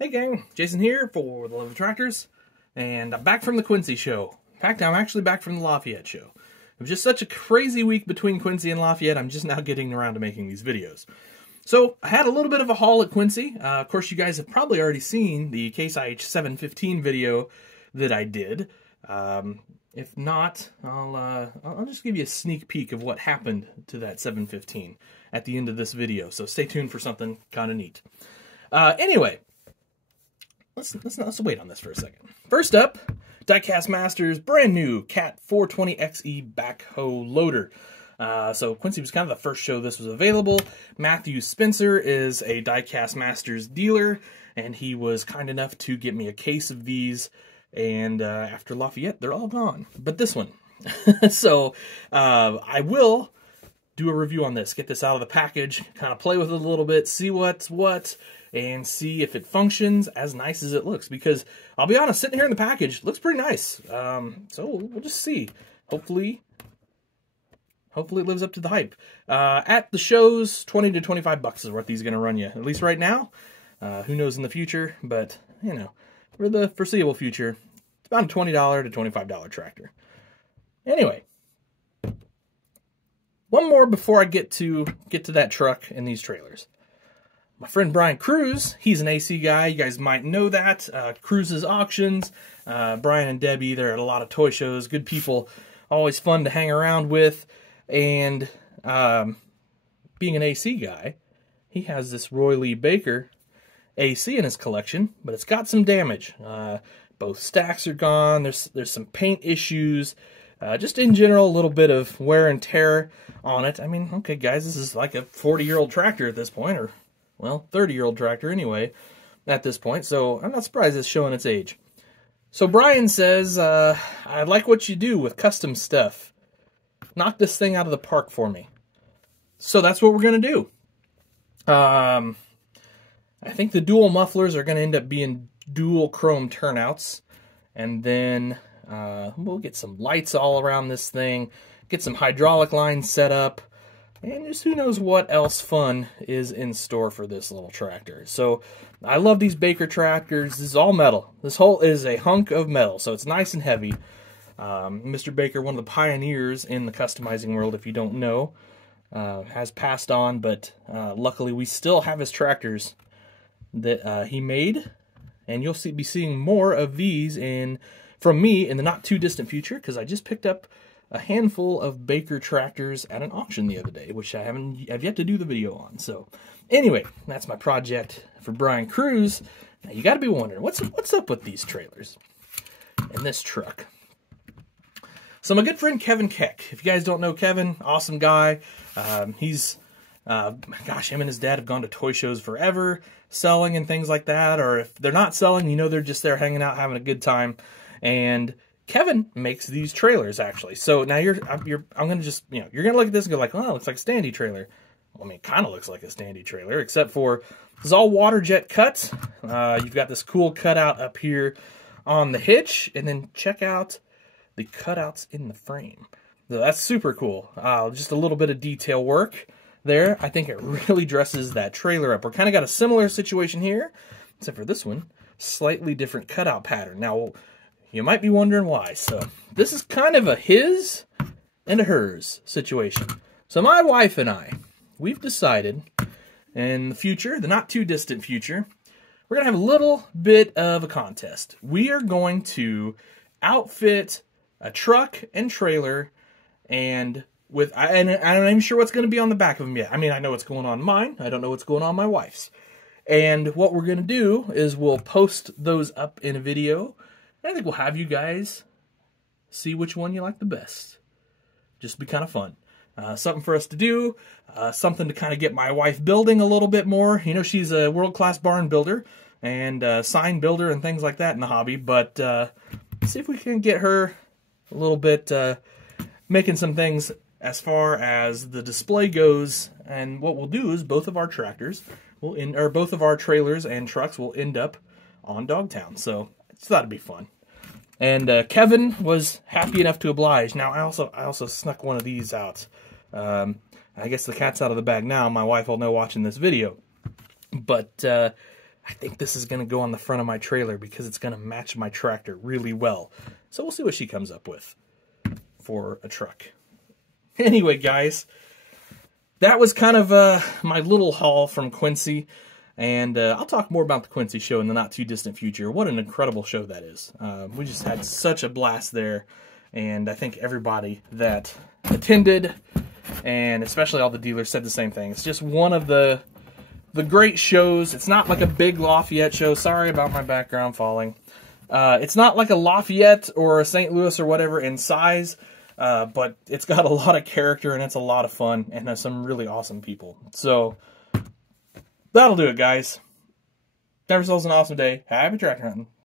Hey gang, Jason here for The Love of Tractors, and I'm back from the Quincy show. In fact, I'm actually back from the Lafayette show. It was just such a crazy week between Quincy and Lafayette, I'm just now getting around to making these videos. So, I had a little bit of a haul at Quincy. Of course, you guys have probably already seen the Case IH 715 video that I did. If not, I'll just give you a sneak peek of what happened to that 715 at the end of this video, so stay tuned for something kind of neat. Anyway, let's wait on this for a second. First up, Diecast Masters brand new Cat 420XE backhoe loader. So Quincy was kind of the first show this was available. Matthew Spencer is a Diecast Masters dealer, and he was kind enough to get me a case of these. And after Lafayette, they're all gone. But this one. So I will do a review on this. Get this out of the package, kind of play with it a little bit, see what's what, and see if it functions as nice as it looks. Because I'll be honest, sitting here in the package looks pretty nice. So we'll just see. Hopefully it lives up to the hype. At the shows, 20 to 25 bucks is what these are going to run you. At least right now. Who knows in the future, but you know, for the foreseeable future, it's about a $20 to $25 tractor. Anyway, one more before I get to that truck and these trailers. My friend Brian Cruz, he's an AC guy. You guys might know that. Cruz's Auctions. Brian and Debbie, they're at a lot of toy shows. Good people, always fun to hang around with. And being an AC guy, he has this Roy Lee Baker AC in his collection, but it's got some damage. Both stacks are gone. There's some paint issues. Just in general, a little bit of wear and tear on it. I mean, okay, guys, this is like a 40-year-old tractor at this point, or, well, 30-year-old tractor anyway at this point, so I'm not surprised it's showing its age. So Brian says, I like what you do with custom stuff. Knock this thing out of the park for me. So that's what we're going to do. I think the dual mufflers are going to end up being dual chrome turnouts. And then we'll get some lights all around this thing. Get some hydraulic lines set up. And just who knows what else fun is in store for this little tractor. So I love these Baker tractors. This is all metal. This whole is a hunk of metal. So it's nice and heavy. Mr. Baker, one of the pioneers in the customizing world, if you don't know, has passed on. But luckily we still have his tractors that he made, and you'll be seeing more of these from me in the not too distant future, because I just picked up a handful of Baker tractors at an auction the other day, which I've yet to do the video on. So anyway, that's my project for Brian Cruz. Now you got to be wondering what's up with these trailers and this truck. So my good friend Kevin Keck, if you guys don't know Kevin, awesome guy. Gosh, him and his dad have gone to toy shows forever, selling and things like that. Or if they're not selling, you know, they're just there hanging out, having a good time. And Kevin makes these trailers, actually. So now I'm going to just, you know, you're going to look at this and go like, oh, it looks like a standee trailer. Well, I mean, it kind of looks like a standee trailer, except for this is all water jet cuts. You've got this cool cutout up here on the hitch, and then check out the cutouts in the frame. So that's super cool. Just a little bit of detail work there. I think it really dresses that trailer up. We're kind of got a similar situation here, except for this one, slightly different cutout pattern. Now, you might be wondering why. So this is kind of a his and a hers situation. So my wife and I, we've decided in the future, the not too distant future, we're going to have a little bit of a contest. We are going to outfit a truck and trailer, and I'm not even sure what's going to be on the back of them yet. I mean, I know what's going on mine. I don't know what's going on my wife's. And what we're going to do is we'll post those up in a video. And I think we'll have you guys see which one you like the best. Just be kind of fun. Something for us to do. Something to kind of get my wife building a little bit more. You know, she's a world-class barn builder and sign builder and things like that in the hobby. But see if we can get her a little bit making some things as far as the display goes. And what we'll do is both of our tractors both of our trailers and trucks will end up on Dogtown. So I just thought it'd be fun. And Kevin was happy enough to oblige. Now I also snuck one of these out. I guess the cat's out of the bag now. My wife will know watching this video. But I think this is going to go on the front of my trailer because it's going to match my tractor really well. So we'll see what she comes up with for a truck. Anyway, guys, that was kind of my little haul from Quincy. And I'll talk more about the Quincy show in the not-too-distant future. What an incredible show that is. We just had such a blast there. And I think everybody that attended, and especially all the dealers, said the same thing. It's just one of the great shows. It's not like a big Lafayette show. Sorry about my background falling. It's not like a Lafayette or a St. Louis or whatever in size, but it's got a lot of character and it's a lot of fun and some really awesome people. So that'll do it, guys. Have yourselves an awesome day. Happy tractor hunting.